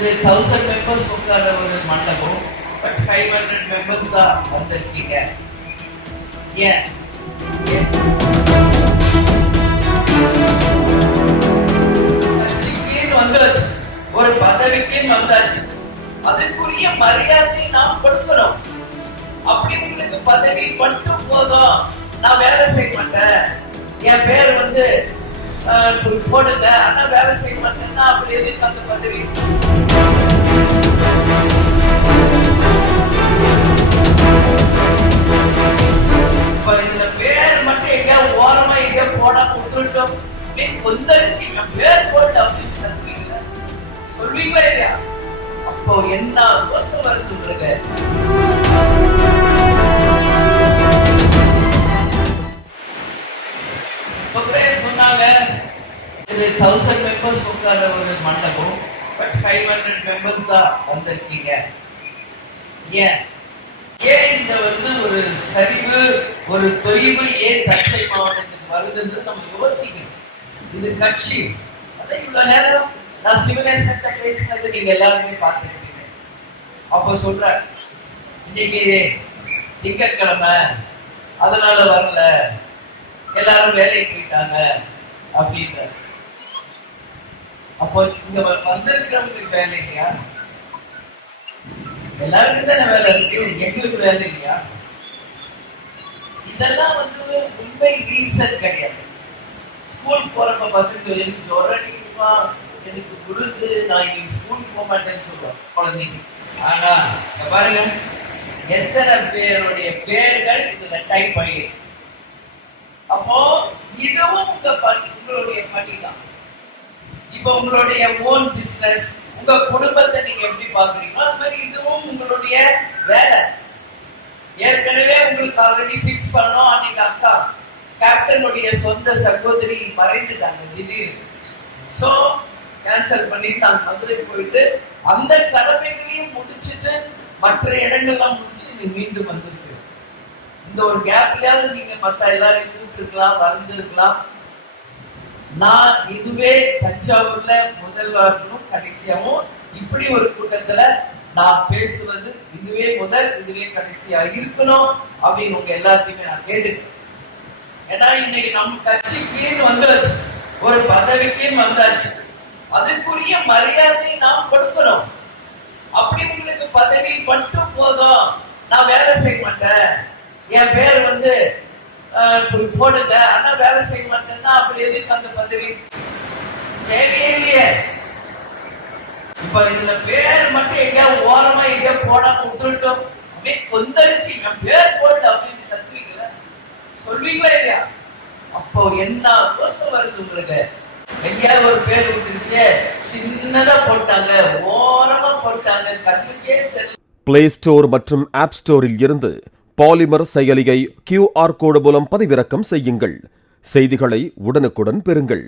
இது 1000 மெம்பர்ஸ் உட்கார ஒரு மண்டபம். பட் 500 மெம்பர்ஸ் தான் வந்திருக்கீங்க. ஏன் கட்சிக்குன்னு வந்தாச்சு, ஒரு பதவிக்குன்னு வந்தாச்சு, அதுக்குரிய மரியாதையை நாம் கொடுக்கணும். அப்படி உங்களுக்கு பதவி மட்டும் போதும், நான் வேலை செய்ய மாட்டேன், என் பேர் வந்து போடுங்க, ஆனா வேலை செய்ய மாட்டேன்னா அப்படி எதுக்கு அந்த பதவி? இப்ப இதுல பேர் மட்டும் எங்க ஓரமா எங்க போட விட்டுட்டோம், கொந்தளிச்சு என் பேர் போட்டு அப்படின்னு சொல்வீங்களா இல்லையா? அப்போ என்ன யோசனை வருது உங்களுக்கு? சொன்னாங்க இது 1000 மெம்பர்ஸ் உட்கார ஒரு மண்டபம். பட் 500 மெம்பர்ஸ் தான் வந்திருக்கீங்க. ஏன் இந்த ஒரு சரிவு, ஒரு தொய்வு ஏன் தஞ்சை மாவட்டத்துக்கு வருதுன்னு நம்ம யோசிக்கணும். இது கட்சி. அதான் இவ்வளவு நேரம் நான் சிவனேசன் பேசினது நீங்க எல்லாருமே பார்த்துருக்கீங்க. அப்போ சொல்ற இன்னைக்கு திங்கட்கிழமை, அதனால வரல, எல்லாரும் வேலைக்கு போயிட்டாங்க அப்படின்ற. அப்போ இங்க வந்திருக்கிறவங்களுக்கு வேலை இல்லையா? எல்லாருக்கும் தானே வேலை இருக்கு, எங்களுக்கு வேலை இல்லையா? இதெல்லாம் உண்மை ரீசன் கிடையாது. ஸ்கூல் போறப்ப பசங்க எனக்கு ஜொரம் அடிக்குதுப்பா, எனக்கு குடுத்து நான் இன்னைக்கு ஸ்கூல் போக மாட்டேன்னு சொல்லுவோம் குழந்தைங்க. ஆனா பாருங்க, எத்தனை பேருடைய பேர்கள் இதுல டைப் பண்ணிருக்கு. அப்போ இதுவும் உங்களுடைய பணி தான். இப்ப உங்களுடைய ஓன் பிசினஸ், உங்க குடும்பத்தை நீங்க எப்படி பாக்குறீங்களோ அது மாதிரி இதுவும் உங்களுடைய வேலை. ஏற்கனவே உங்களுக்கு ஆல்ரெடி பிக்ஸ் பண்ணோம். அன்னைக்கு அக்கா கேப்டனுடைய சொந்த சகோதரி மறைந்துட்டாங்க திடீர்னு. சோ கேன்சல் பண்ணிட்டு நாங்க மதுரை போயிட்டு அந்த கடமைகளையும் முடிச்சுட்டு மற்ற இடங்கள்லாம் முடிச்சு மீண்டும் வந்திருக்கு. இந்த ஒரு கேப்லயாவது நீங்க மத்த எல்லாரையும் கூப்பிட்டுருக்கலாம், வந்திருக்கலாம். நான் இதுவே தஞ்சாவூர்ல முதல்வரும் கடைசியாவும் இப்படி ஒரு கூட்டத்துல நான் பேசுவது இதுவே முதல், இதுவே கடைசியா இருக்கணும் அப்படின்னு உங்க எல்லாத்தையுமே நான் கேட்டுக்கிறேன். ஏன்னா இன்னைக்கு நம்ம கட்சிக்குன்னு வந்தாச்சு, ஒரு பதவிக்குன்னு வந்தாச்சு, அதுக்குரிய மரியாதையை நாம் கொடுக்கணும். அப்படி உங்களுக்கு பதவி மட்டும் போதும், நான் வேலை செய்ய மாட்டேன், என் பேர் போடுங்க, ஆனா வேலை செய்ய மாட்டேன்னா அப்படி எதுக்கு அந்த பதவி? தேவையே இல்லையே. இப்ப இதுல பேர் மட்டும் எங்க ஓரமா எங்க போடாம விட்டுட்டோம், அப்படியே கொந்தளிச்சு என் பேர் போட்டு அப்படின்னு கத்துவீங்களா, சொல்வீங்களா இல்லையா? அப்போ என்ன யோசனை வருது உங்களுக்கு? எங்கேயாவது ஒரு பேர் விட்டுருச்சு, சின்னதா போட்டாங்க, ஓரமா போட்டாங்க, கண்ணுக்கே தெரியல. பிளே ஸ்டோர் மற்றும் ஆப் ஸ்டோரில் இருந்து பாலிமர் செயலியை QR கோடு மூலம் பதிவிறக்கம் செய்யுங்கள். செய்திகளை உடனுக்குடன் பெறுங்கள்.